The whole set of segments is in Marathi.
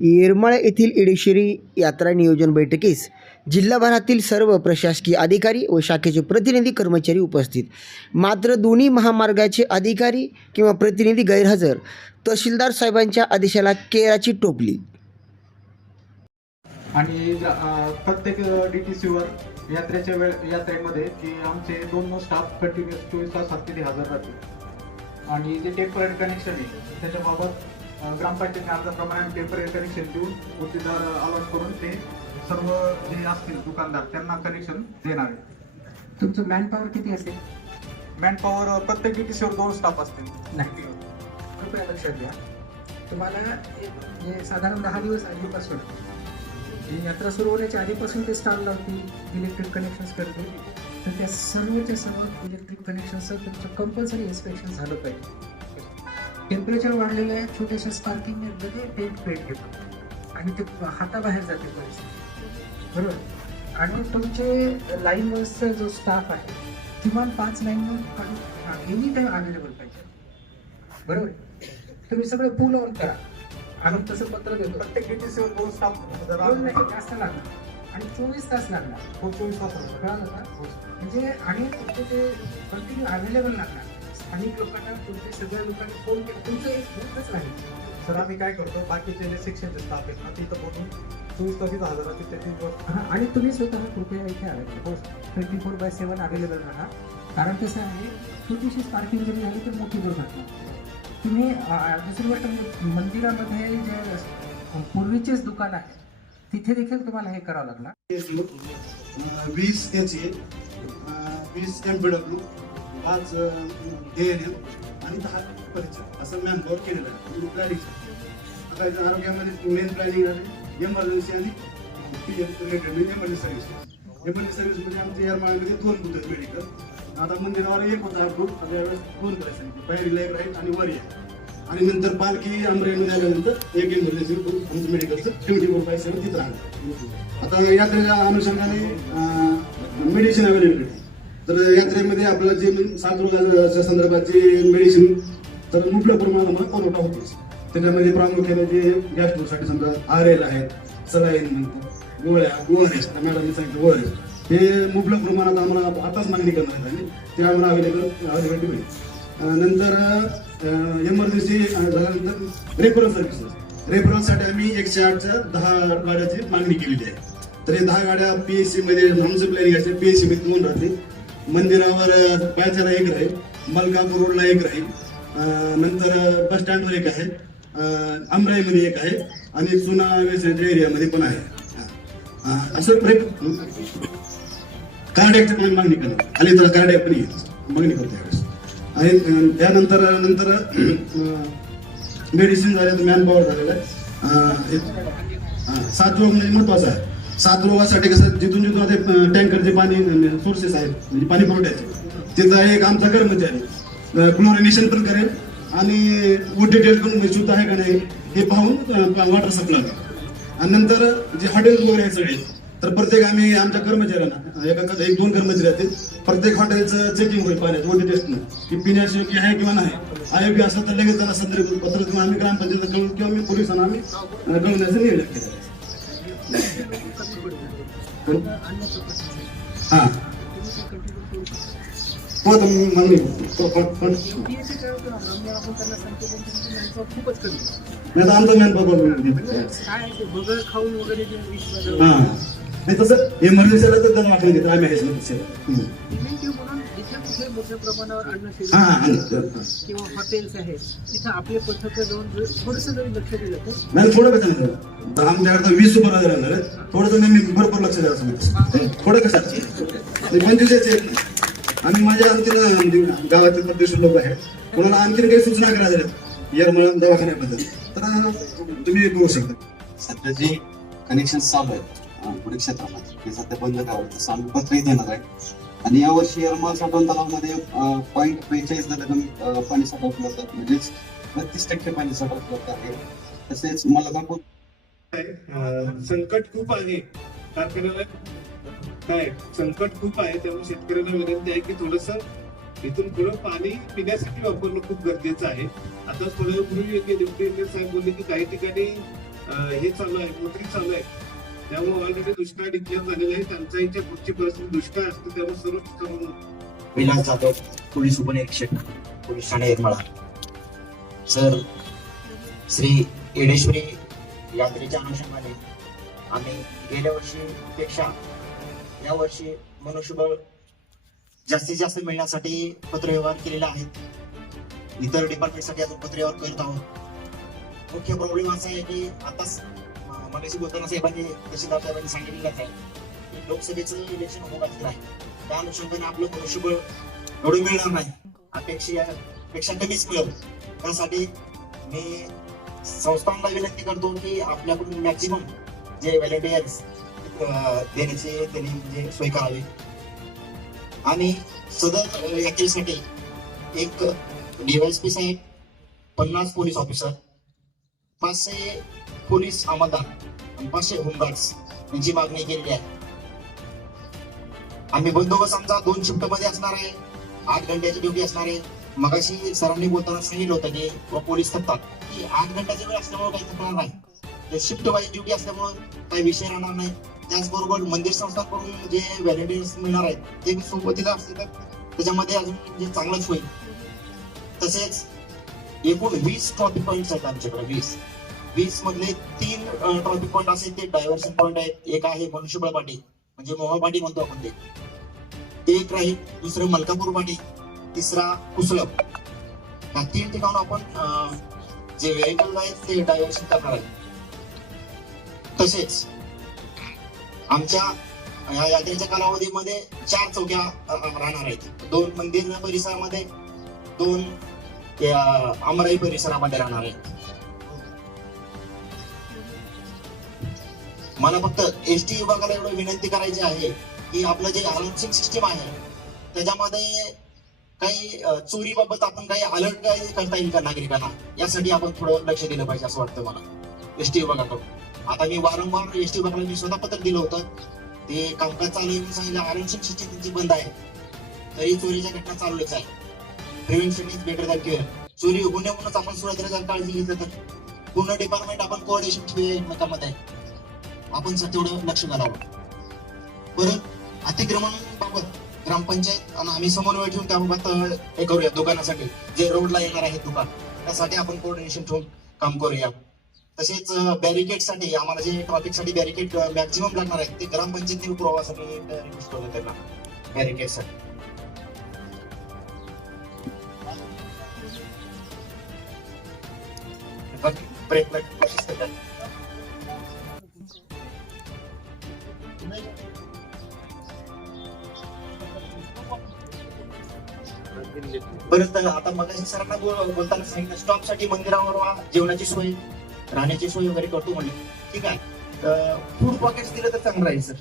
येरमाळ येथील इडेश्वरी यात्रा नियोजन बैठकीस जिल्हाभरातील सर्व प्रशासकीय अधिकारी व शाखेचे प्रतिनिधी कर्मचारी उपस्थित. मात्र दोन्ही महामार्गाचे अधिकारी किंवा प्रतिनिधी गैरहजर तहसीलदार साहेबांच्या आदेशाला केराची टोपली. आणि प्रत्येक डी टी सीवर यात्रेच्या वेळ यात्रेमध्ये की आमचे दोन स्टाफ कंटिन्युअस चोवीस तास हजेरी हजर राहतील. आणि जे टेंपररी कनेक्शन आहे त्याच्याबाबत ग्रामपंचायतीने अर्जाप्रमाणे टेंपररी कनेक्शन देऊन गुत्तेदार अलॉट करून ते सर्व जे असतील दुकानदार त्यांना कनेक्शन देणार आहे. तुमचं मॅन पॉवर किती असेल? मॅनपॉवर प्रत्येक डी टी सीवर दोन स्टाफ असतील. नाही. कृपया लक्षात घ्या. तुम्हाला म्हणजे साधारण दहा दिवस आधीपासून ही यात्रा सुरू होण्याच्या आधीपासून ते स्टॉल लावतील इलेक्ट्रिक कनेक्शन्स करतील तर त्या सर्वच्या सर्व इलेक्ट्रिक कनेक्शनचं तुमचं कंपल्सरी इन्स्पेक्शन झालं पाहिजे. टेम्परेचर वाढलेल्या छोट्याशा स्पार्किंगमध्ये टेंट पेट घेतो आणि ते हाताबाहेर जाते परिस्थिती. बरोबर? आणि तुमचे लाईन वर्सचा जो स्टाफ आहे किमान पाच लाईन एनी टाइम अवेलेबल पाहिजे. बरोबर? तुम्ही सगळे पूल ऑन करा. आम्ही तसं पत्र देतो. प्रत्येक दोन स्टाफ जास्त लागणार. आणि चोवीस तास लागणार. हो, चोवीस तास. कळालं का? म्हणजे आणि तुमचे ते कंटिन्यू अवेलेबल लागणार. स्थानिक लोकांना तुमच्या सगळ्या लोकांनी फोन केला. तुमचं एक ग्रुपच राहील सर आम्ही काय करतो बाकीचे जे सेक्शनचे स्टाफ आहेत ना तिथं बोलून चोवीस तास इथं हजर राहतील ते तीन वर्ष हा, आणि तुम्ही स्वतः कृपया इथे आले. Twenty four by seven available राहा. कारण कसं आहे छोटीशी पार्किंग जरी झाली तर मोठी दुर्घटना तुम्ही दुसरी गोष्ट म्हणजे मंदिरामध्ये जे पूर्वीचेच दुकान आहे तिथे देखील तुम्हाला हे करावं लागणार. वीस एच ए वीस एम पी डब्ल्यू पाच ध्येय आणि दहा परिचय असं मॅन पॉवर केलेलं आहे. म्हणजे प्लॅनिंग आता आरोग्यामध्ये मेन प्लॅनिंग आहे. एमर्जन्सी आणि पी एम रिलेटेड म्हणजे एमर्जन्सी सर्व्हिस एमर्जन्सी सर्व्हिसमध्ये आमच्या येरमाळ्यामध्ये दोन बुद्ध आहेत मेडिकल आता मंदिरावर एक होता ग्रुप आता यावेळेस दोन करायचं पहिली लाईफ राईट आणि वर एक. आणि नंतर पालखी अमरेमध्ये आल्यानंतर एक एमर्जन्सी ग्रुप आमचं मेडिकलचं ट्वेंटी फोर बाय सेवन तिथं राहणार. आता यात्रेच्या अनुषंगाने मेडिसिन अवेलेबिलिटी तर यात्रेमध्ये आपल्याला जे सांत्वनाच्या संदर्भात जे मेडिसिन तर मुबलक प्रमाणात आम्हाला पुरवठा होतोच. त्याच्यामध्ये प्रामुख्याने जे गॅस्ट्रोसाठी समजा आर एल आहेत सलाईन नंतर गोळ्या ओआरएस मॅडमने सांगितलं ओआरएस हे मुबलक प्रमाणात आम्हाला आताच मागणी करणार आहे ते आम्हाला अवेलेबल अवेलेबिलिटी होईल नंतर एमर्जन्सी झाल्यानंतर रेफरन्स सर्व्हिसेस रेफरन्ससाठी आम्ही एकशे आठच्या दहा गाड्याची मागणी केलेली आहे. तर हे दहा गाड्या पी पीएससी मध्ये आमचं प्लॅनिंग असेल एस सीमध्ये दोन राहतील. मंदिरावर अं, पायथ्याला एक राहील मलकापूर रोडला एक राहील नंतर बस स्टँडवर एक आहे अमराईमध्ये एक आहे आणि चुना वेसच्या एरियामध्ये पण आहे. असं ब्रेक कार्डॅकची पण मागणी करणार आणि तुला कार्डॅक पण येईल. मागणी करतो यावेळेस. आणि त्यानंतर नंतर मेडिसिन झाले मॅन पॉवर झालेलं आहे. सातवं म्हणजे महत्वाचं आहे. सात रोगासाठी कसं जिथून जिथून ते टँकरचे पाणी सोर्सेस आहेत म्हणजे पाणी पुरवठ्याचे. तिथं एक आमचा कर्मचारी क्लोरिनेशन पण करेल आणि डिटेल पण म्हणजे शुद्ध आहे का नाही हे पाहून वॉटर सप्लाय आणि नंतर जे हॉटेल वगैरे आहेत सगळे तर प्रत्येक आम्ही आमच्या कर्मचाऱ्यांना एका एक दोन कर्मचारी आहेत प्रत्येक हॉटेलचं चेकिंग होईल पाण्यात वोटी टेस्ट की पिण्यास योग्य आहे किंवा नाही. अयोग्य असं तर लगेच त्याला संदर्भ पत्र किंवा आम्ही ग्रामपंचायत कळून किंवा आम्ही पोलिसांना आम्ही अं, कळवण्याचं नियोजन केलं हा. हो तर मग करतो. पण- नाही तर आमचं मॅन पॉवर काय ते? बगर खाऊन वगैरे जे विश्व हा. नाही तसं इमर्जन्सीला तर वाटलं घेतो आम्ही मोठ्या प्रमाणावर अन्न हा. किंवा हॉटेल्स आहेत तिथं आपले पथकं जाऊन थोडंसं जरी लक्ष दिलं तर? थोडं कसं नाही. तर आमच्याकडे वीस थोडं तर मी भरपूर लक्ष द्यायचं. थोडं कसं? आणि. आणि माझ्या आणखीन म्हणजे गावातील प्रदेश लोक आहेत. कोणाला आणखीन काही सूचना करायच्या आहेत? येरमळ दवाखान्याबद्दल. तर तुम्ही करू शकता. सध्या जे कनेक्शन चालू आहेत अं, पुणे क्षेत्रामध्ये ते सध्या बंद करावं तसं आम्ही पत्रही देणार आहे. आणि यावर्षी यरमाळ साठवण तलावमध्ये पॉईंट बेचाळीस दशकमी पाणी साठा उपलब्ध म्हणजेच बत्तीस टक्के पाणी साठा उपलब्ध आहे. तसेच मला दाखवत संकट खूप आहे. कारखान्याला काय संकट खूप आहे. त्यामुळे शेतकऱ्यांना विनंती आहे की थोडस इथून पुढे पाणी पिण्यासाठी वापरणं खूप गरजेचं आहे. आता थोड्या पूर्वी डेप्युटी साहेब बोलले की काही ठिकाणी हे चालू आहे मोटरी चालू आहे. त्यामुळे ऑलरेडी दुष्काळ डिक्लेअर झालेला आहे टंचाईच्या पुढची परिस्थिती दुष्काळ असते त्यामुळे सर्व सर्व विलास जाधव पोलीस उपनिरीक्षक पोलीस ठाणे येरमाळा सर श्री येडेश्वरी यात्रेच्या अनुषंगाने आम्ही गेल्या वर्षीपेक्षा या वर्षी मनुष्यबळ जास्तीत जास्त मिळण्यासाठी पत्रव्यवहार केलेला आहे. इतर डिपार्टमेंटसाठी अजून पत्रव्यवहार करत आहोत. मुख्य प्रॉब्लेम असा आहे की आताच मगाशी बोलताना साहेबांनी तहसीलदार साहेबांनी सांगितलेलंच आहे की लोकसभेचं इलेक्शन होत आहे त्या अनुषंगाने आपलं मनुष्यबळ एवढं मिळणार नाही. अपेक्षा पेक्षा कमीच मिळेल. त्यासाठी मी संस्थांना विनंती करतो की आपल्याकडून मॅक्झिमम जे व्हॉलेंटियर्स देण्याची त्यांनी म्हणजे सोय करावी. आणि सदर यात्रेसाठी एक डीवायसपी साहेब पन्नास पोलीस ऑफिसर पाचशे पोलीस आमदार आणि पाचशे होमगार्ड्स यांची मागणी केलेली आहे. आम्ही बंदोबस्त आमचा दोन शिफ्टमध्ये असणार आहे आठ घंट्याची ड्युटी असणार आहे. मगाशी सरांनी बोलताना सांगितलं होतं की व पोलीस थकतात. की आठ घंट्याची वेळ असल्यामुळे काही थकणार नाही. तर शिफ्ट वाईज ड्युटी असल्यामुळे काही विषय राहणार नाही. त्याचबरोबर मंदिर संस्थांकडून जे व्हॅलिडिटीज मिळणार आहेत ते सोबतीला असतील तर त्याच्यामध्ये अजून जे चांगलंच होईल. तसेच एकूण वीस ट्रॉफी पॉईंट आहेत आमच्याकडे वीस. वीस मधले तीन ट्रॉफी पॉईंट असे ते डायव्हर्शन पॉईंट आहेत. एक आहे मनुष्यबळ पाटी म्हणजे मोहा पाटी म्हणतो आपण ते. एक राहील दुसरं मलकापूर पाटी तिसरा कुसलब ह्या तीन ठिकाण आपण अं, जे व्हेकल आहेत ते डायव्हर्शन करणार आहे. तसेच आमच्या या यात्रेच्या कालावधीमध्ये चार चौक्या राहणार आहेत. दोन मंदिर परिसरामध्ये दोन या अमराई परिसरामध्ये राहणार आहे. मला फक्त एस टी विभागाला एवढं विनंती करायची आहे की आपलं जे आरक्षण सिस्टीम आहे त्याच्यामध्ये काही चोरीबाबत आपण काही अलर्ट काही करता येईल का नागरिकांना? यासाठी आपण थोडं लक्ष दिलं पाहिजे असं वाटतं मला. एस टी विभागाकडून. आता मी वारंवार एस टी विभागाला मी स्वतः पत्र दिलं होतं. ते कामकाज चालू आरक्षण सांगितलं सिस्टीम त्यांची बंद आहे. तरी चोरीच्या घटना चालूच आहे. Prevention is better than care चोरी होऊ नये म्हणूनच आपण सुरक्षा काळजी घेतलं तर. पूर्ण डिपार्टमेंट आपण कोऑर्डिनेशन ठेवूया एकमेकांमध्ये. आपण सर तेवढं लक्ष घालावं. परत अतिक्रमण बाबत ग्रामपंचायत आणि आम्ही समन्वय ठेवून त्याबाबत हे करूया दुकानासाठी. जे रोडला येणार आहे दुकान त्यासाठी आपण कोऑर्डिनेशन ठेवून काम करूया. तसेच बॅरिकेडसाठी आम्हाला जे ट्रॉफिकसाठी बॅरिकेड मॅक्झिमम लागणार आहेत ते ग्रामपंचायतीने पुरवासाठी रिक्वेस्ट करतो त्यांना. बॅरिकेडसाठी. प्रयत्न कोशिश करतात आता मगाशी सरांना बोल- बोलताना सांगितलं स्टॉपसाठी मंदिरावर वा जेवणाची सोय राहण्याची सोय वगैरे करतो म्हणजे ठीक आहे. फूड पॉकेट्स दिलं तर चांगलं राहील सर.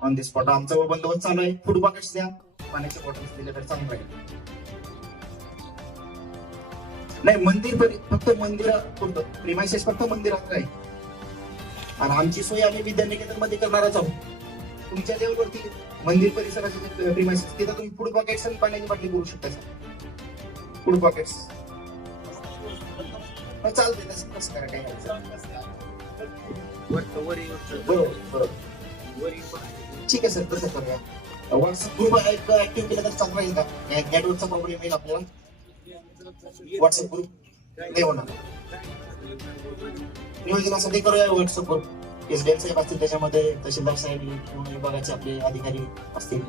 ऑन दी स्पॉट आमचा बंदोबस्त चालू आहे. फूड पॉकेट्स द्या. पाण्याचे बॉटल्स दिले तर चांगलं राहील नाही मंदिर परि- फक्त मंदिरात प्रिमायसेस फक्त मंदिरात राहील आणि आमची सोय आम्ही विद्यानिकेतनमध्ये करणारच आहोत. तुमच्या लेवलवरती मंदिर परिसराचे प्रिमायसेस तिथं तुम्ही फूड पॉकेट्स आणि पाण्याची बाटली करू शकता फूड पॉकेट्स चालते तसं कसं करा. बरोबर बरोबर. ठीक आहे सर तसं करूया. व्हॉट्सअप ग्रुप ऍक्टिव्ह केला तर चांगला येईल का? नेटवर्कचा प्रॉब्लेम येईल आपल्याला. व्हॉट्सअप ग्रुप नाही होणार नियोजनासाठी करूया व्हॉट्सअप ग्रुप एस एम साहेब असतील त्याच्यामध्ये तहसीलदार साहेब किंवा विभागाचे आपले अधिकारी असतील.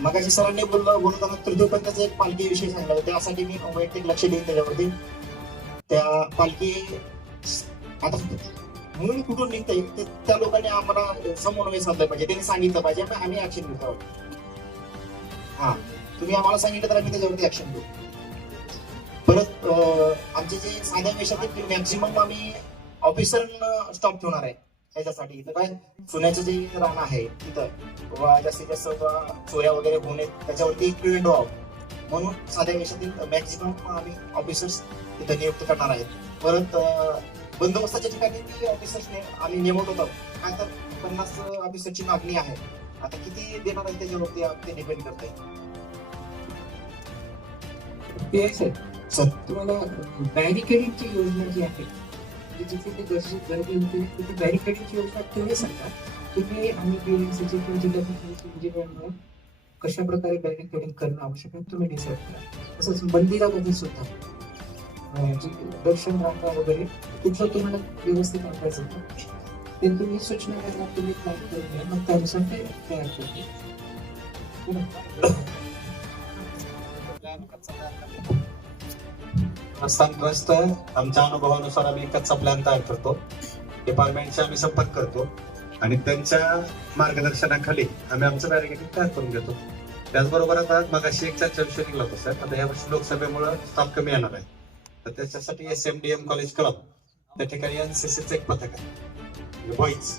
मगाशी सरांनी बोललं बोलताना तृतीयपंथाचा एक पालखी विषय सांगितला होता त्यासाठी मी वैयक्तिक लक्ष देईन त्याच्यावरती. त्या पालखी आता मूळ कुठून निघते ते त्या लोकांनी आम्हाला समन्वय साधला पाहिजे. त्यांनी सांगितलं पाहिजे आम्ही ऍक्शन घेतो. आहोत. हा. तुम्ही आम्हाला सांगितलं तर आम्ही त्याच्यावरती ऍक्शन घेऊ. परत आमचे जे साध्या वेशातील मॅक्झिमम आम्ही ऑफिसर स्टॉप ठेवणार आहे. त्याच्यासाठी इथं काय सोन्याचं जे रान आहे तिथं किंवा जास्तीत जास्त चोऱ्या वगैरे होऊ नये त्याच्यावरती प्रिव्हेंट व्हावं म्हणून साध्या वेशातील मॅक्झिमम आम्ही ऑफिसर्स तिथं नियुक्त करणार आहेत. परत बंदोबस्ताच्या ठिकाणी मी ऑफिसर्स आम्ही नेमत होतो. काय तर पन्नास ऑफिसरची मागणी आहे. आता किती देणार आहे त्याच्यावरती ते डिपेंड करते आहे सर तुम्हाला बॅरिकेडिंगची योजना जी आहे जिथे जिथे गरजे गर्दी होती तिथे बॅरिकेडिंगची योजना तुम्ही सांगा. तुम्ही आम्ही बीएमसीची किंवा जिल्हा इंजिनिअरमुळे कशा प्रकारे बॅरिकेडिंग करणं आवश्यक आहे तुम्ही डिसाईड करा. तसंच मंदिरामध्ये सुद्धा दर्शन रांगा वगैरे तिथलं तुम्हाला व्यवस्थित आणायचं होतं ते तुम्ही सूचना द्यायला तुम्ही प्लॅन करून घ्या मग त्यानुसार ते तयार करतो. स्थानग्रस्त आमच्या अनुभवानुसार आम्ही कच्चा प्लॅन तयार करतो. डिपार्टमेंटशी आम्ही संपर्क करतो. आणि त्यांच्या मार्गदर्शनाखाली आम्ही आमचं बॅरिकेटिंग तयार करून घेतो. त्याचबरोबर आता मग अशी एक चर्चा विषय निघला होता साहेब आता यावर्षी लोकसभेमुळे स्टाफ कमी येणार आहे. तर त्याच्यासाठी S M D M college club त्या ठिकाणी एन सी सीचं एक पथक आहे. म्हणजे बॉईज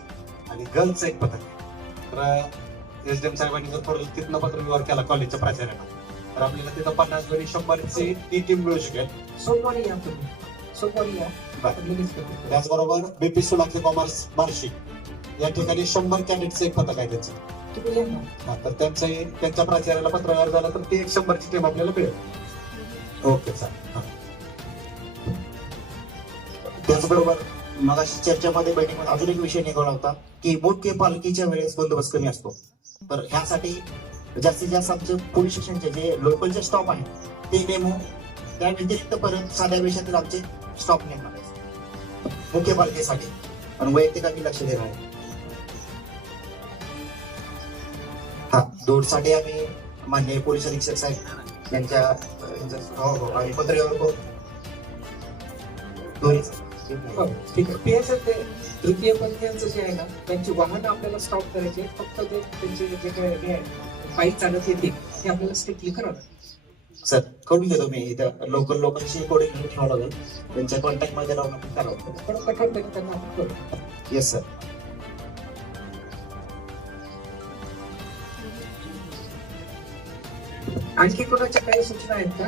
आणि गर्ल्सचं एक पथक आहे. तर एस डी एम साहेबांनी जर थोडं तिथनं पत्रव्यवहार केला कॉलेजच्या प्राचार्यांना तर आपल्याला तिथं पन्नास जरी शंभरची ती टीम मिळू शकेल सोमवारी या तुम्ही सोमवारी या. आपण लगेच. त्याचबरोबर बीपी सुलाखे कॉमर्स बार्शी या ठिकाणी शंभर कॅडेटचं एक पथक आहे त्यांचं तुम्ही या ना हा, तर त्यांचं त्यांच्या प्राचार्याला पत्रव्यवहार झाला तर ती एक शंभरची टीम आपल्याला मिळेल ओके चालेल हा. त्याचबरोबर मग चर्चेमध्ये बैठकीमध्ये अजून एक विषय निघाला होता की मोठे पालखीच्या वेळेस बंदोबस्त कमी असतो तर ह्यासाठी जास्तीत जास्त आमचे पोलीस स्टेशनचे जे लोकलचे स्टॉप आहे ते नेमू त्या व्यतिरिक्त परत साध्या वेशातील आमचे स्टॉप नेमणार आहेत. मुख्य पालखीसाठी. पण वैयक्तिक आम्ही लक्ष देणार आहे हा दोडसाठी आम्ही मान्य पोलीस अधीक्षक साहेब यांच्या यांच्या- हो, हो, हो ठीक आहे. ते तृतीय पंथीयांचं जे आहे ना त्यांची वाहनं आपल्याला स्टॉप करायचे फक्त ते त्यांचे जे काही हे आहे पायी चालत येतील ते आपल्याला स्ट्रिक्टली करावं सर करून घेतो मी. इथं लोकल लोकांशी कोऑर्डिनेट ठेवावं लागेल. त्यांच्या कॉन्टॅक्टमध्ये राहून आपण करावं पण कठोरपणे त्यांना आपण करू येस सर आणखी कोणाच्या काही सूचना आहेत का?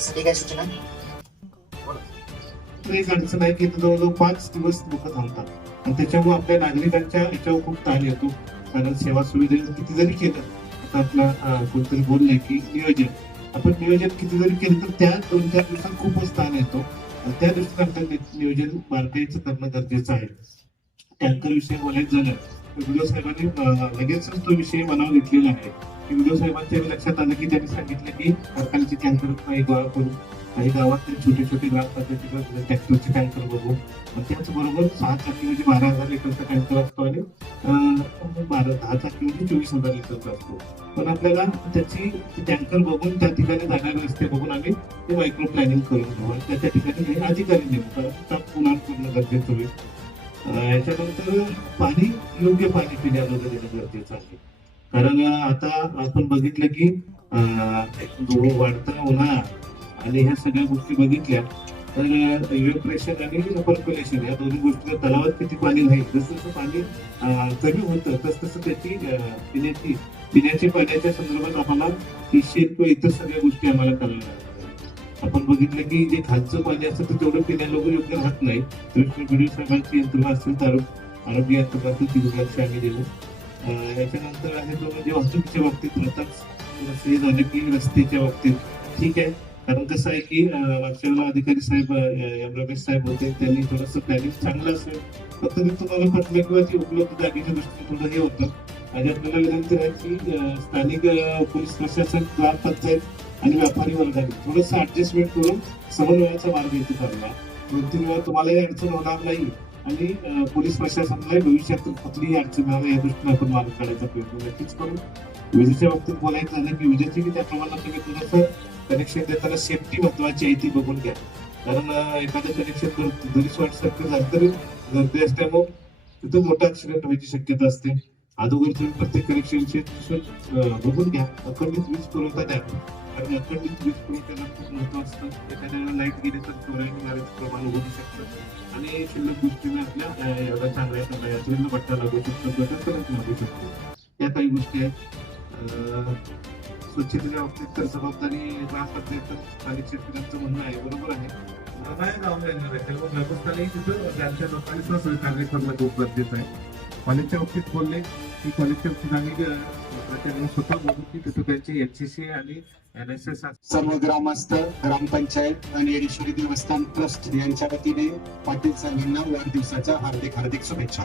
साठी काय सूचना? एक अडचण आहे की जवळजवळ पाच दिवस लोक थांबतात. आणि त्याच्यामुळे आपल्या नागरिकांच्या याच्यावर खूप ताण येतो. कारण सेवा सुविधा किती जरी केलं आता आपला कोणतरी बोलले की नियोजन. आपण नियोजन किती जरी केलं तर त्या दोन चार दिवसात खूपच ताण येतो. त्या दृष्टीने नियोजन बारकाईचं करणं गरजेचं आहे. टँकर विषयी बोलायचं झालं तर विडो साहेबांनी लगेचच तो विषय मनावर घेतलेला आहे. की विडो साहेबांच्या लक्षात आलं की त्यांनी सांगितलं की सरकारची टँकर गोळा करून काही गावात छोटे छोटे ग्रामपंचायतीला ट्रॅक्टरचे टँकर बघू. त्याचबरोबर सहा चाकी म्हणजे बारा हजार लिटरचा टँकर असतो आणि बारा दहा चाकी म्हणजे चोवीस हजार लिटरचा असतो. पण आपल्याला त्याची टँकर बघून त्या ठिकाणी जाणारे रस्ते बघून आम्ही ते मायक्रो प्लॅनिंग करून घेऊ. आणि त्या ठिकाणी हे अधिकारी देऊ कारण पुन्हा करणं गरजेचं होईल. याच्यानंतर पाणी योग्य पाणी पिण्याला देणं गरजेचं आहे. कारण आता आपण बघितलं की अं, वाढता उन्हाळा आणि ह्या सगळ्या गोष्टी बघितल्या तर इव्हॅप्रेशन आणि पर्क्युलेशन या दोन्ही गोष्टी तलावात किती पाणी राहील जसं जसं पाणी कमी होतं तस तसं त्याची अं, पिण्याची पिण्याच्या पाण्याच्या संदर्भात आम्हाला टिशेल किंवा इतर सगळ्या गोष्टी आम्हाला करायला आपण बघितलं की जे खालचं पाणी असतं ते तेवढं पिण्याला योग्य राहत नाही. व्हिडिओ साहेबांची यंत्रणा असेल तर आरोग्य आरोग्य यंत्रणातून ती दुर्लक्ष आम्ही दिलं. याच्यानंतर आहे तो म्हणजे वाहतुकीच्या बाबतीत प्रथम हे झालं की रस्त्याच्या बाबतीत. ठीक आहे. कारण कसं आहे की मागच्या वेळेला अधिकारी साहेब एम. रमेश साहेब होते त्यांनी थोडंसं प्लॅनिंग चांगलं असेल. फक्त ते तुम्हाला पटलं किंवा ती उपलब्ध जागेच्या दृष्टीने थोडं हे होतं. आणि आपल्याला विनंती आहे की स्थानिक पोलीस प्रशासन ग्रामपंचायत आणि व्यापारी वर्गाने थोडंसं ऍडजस्टमेंट करून समन्वयाचा मार्ग इथे करणार दोन तीन तुम्हालाही अडचण होणार नाही. आणि पोलीस प्रशासनाला भविष्यात कुठलीही अडचण नाही या दृष्टीने आपण मार्ग काढायचा प्रयत्न नक्कीच करू. विजेच्या बाबतीत बोलायचं झालं की विजेची त्या प्रमाणात तुम्ही थोडंसं कनेक्शन देताना सेफ्टी महत्वाची आहे ती बघून घ्या. कारण एखादं कनेक्शन जरी शॉर्ट सर्किट झालं तरी गर्दी असल्यामुळे तिथं मोठा ऍक्सिडेंट व्हायची शक्यता असते. अगोदर तुम्ही प्रत्येक कनेक्शनचे बघून घ्या. अखंडित वीज पुरवठा द्या. कारण अखंडित वीज पुरवठ्याला खूप महत्त्व असतं. एखाद्या वेळेला लाइट गेली तर चोराई मारायचं प्रमाण होऊ शकतं. आणि शिल्लक गोष्टीने आपल्या एवढा एवढ्या चांगल्या चांगल्या यात्रेला बट्टा लागू शकतो गटापर्यंत लागू शकतो. या काही गोष्टी आहेत. स्वच्छतेच्या बाबतीत तर जबाबदारी ग्रामपंचायत स्थानिक शेतकऱ्यांचं म्हणणं आहे बरोबर आहे? नाही जाऊन देणार आहे त्यामुळे घरस्थानी तिथं त्यांच्या लोकांनी सहकार्य करणं खूप गरजेचं आहे. पाण्याच्या बाबतीत बोलले ती कलेक्टरची आम्ही अं, त्यांना स्वतः बोलू की तिथं त्यांची एनसीसी आणि एन एस एस सर्व ग्रामस्थ ग्रामपंचायत आणि येडेश्वरी देवस्थान ट्रस्ट यांच्या वतीने पाटील साहेबांना वाढदिवसाच्या हार्दिक हार्दिक शुभेच्छा.